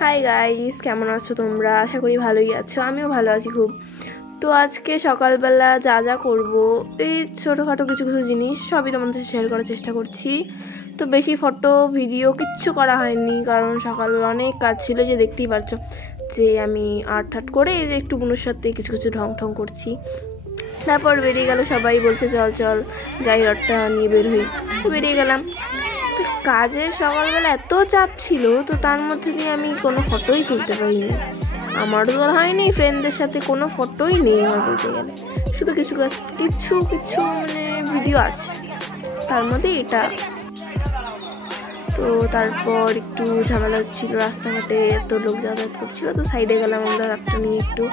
Hi guys, কেমন আছো তোমরা? আশা করি ভালোই আছো। আমিও ভালো আছি খুব। তো আজকে সকালবেলা যা যা করবো, এই ছোটোখাটো কিছু কিছু জিনিস সবই তোমাদের সাথে শেয়ার করার চেষ্টা করছি। তো বেশি ফটো ভিডিও কিচ্ছু করা হয়নি, কারণ সকালবেলা অনেক কাজ ছিল, যে দেখতেই পারছো যে আমি আর্ট ঠাট করে এই যে একটু বুনুর সাথে কিছু কিছু ঢং ঢং করছি। তারপর বেরিয়ে গেল, সবাই বলছে চল চল যাই, রথটা নিয়ে বের হই। তো বেরিয়ে গেলাম। তো কাজের সকালবেলা এত চাপ ছিল, তো তার মধ্যে দিয়ে আমি কোনো ফটোই তুলতে পারিনি। আমারও তোলা হয়নি, ফ্রেন্ডদের সাথে কোনো ফটোই নেই আমার বলতে গেলে। শুধু কিছু কিছু কিছু মানে ভিডিও আছে, তার মধ্যে এটা। তো তারপর একটু ঝামেলা হচ্ছিল, রাস্তাঘাটে এত লোক যাতায়াত করছিল, তো সাইডে গেলাম আমরা রাস্তা নিয়ে একটু।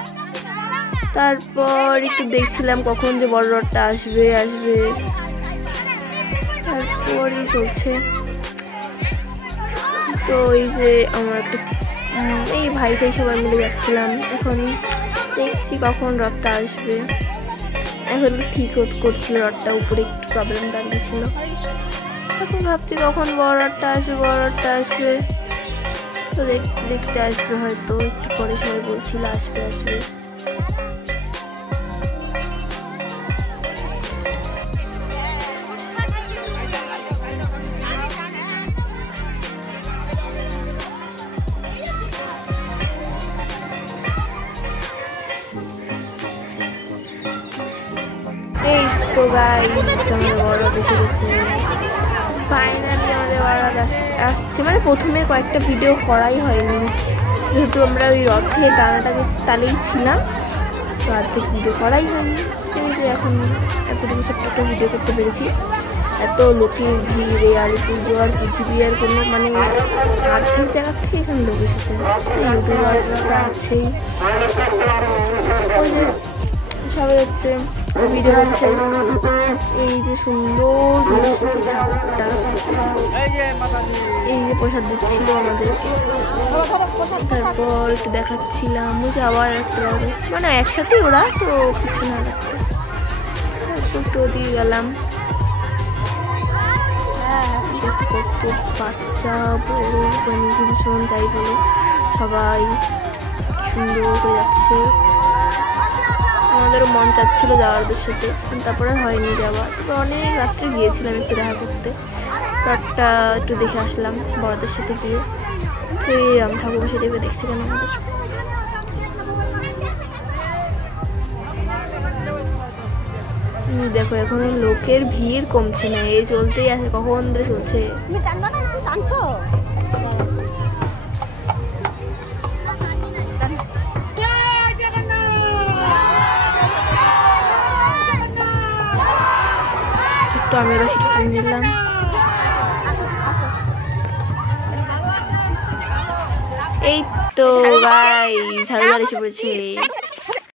তারপর একটু দেখছিলাম কখন যে বড় রথটা আসবে। তারপরই চলছে। তো এই যে আমার একটা এই ভাই সবাই মিলে যাচ্ছিলাম। এখন দেখছি কখন রথটা আসবে। এখন ঠিক করছিল রথটা, উপরে একটু প্রবলেম দাঁড়িয়েছিল। এখন ভাবছি কখন বড় রথটা আসবে। তো দেখতে আসবে হয়তো একটু পরে, সবাই বলছিল আসবে। এই তো গাইস, আমাদের বড় রথ এসে গেছে। ফাইনালি আমাদের বড় রথ আসছে। মানে প্রথমে কয়েকটা ভিডিও করাই হয়নি, যেহেতু আমরা ওই রথে টানেই ছিলাম, তো অর্ধেক ভিডিও করাই হয়নি। কিন্তু এখন এতটুকু ছোট্ট একটা ভিডিও করতে পেরেছি। এত লোকের ভিড়ে আলিপুরদুয়ার কুচবিহার কোনো মানে অর্ধেক জায়গা থেকে এখানে লোক এসেছে। ইউটিউবারটা আছেই, সবাই হচ্ছে ভিডিও করছে। এই যে সুন্দর এই যে প্রসাদ দিচ্ছিল আমাদের। তারপর একটু দেখাচ্ছিলাম, যে আবার একটা হচ্ছে মানে একসাথে ওরা, তো কিছু না একটু দিয়ে গেলাম। কত বাচ্চা বড় মানে ভীষণ যাই বলো, সবাই সুন্দর করে যাচ্ছে। আমাদেরও মন চাচ্ছিল যাওয়ার ওদের সাথে, তারপরে হয়নি যাওয়া। তবে অনেক রাত্রে গিয়েছিলাম একটু দেখা করতে, রথটা একটু দেখে আসলাম বড়দের সাথে গিয়ে। তো এই রাম ঠাকুর সেটাকে দেখছি কেন আমাদের। দেখো এখন লোকের ভিড় কমছে না, এই চলতেই আছে, কখন ধরে চলছে। তো আমি রসিদ কিনে নিলাম। এই তো গাইস, ঝাড়ুদার এসে পড়েছে।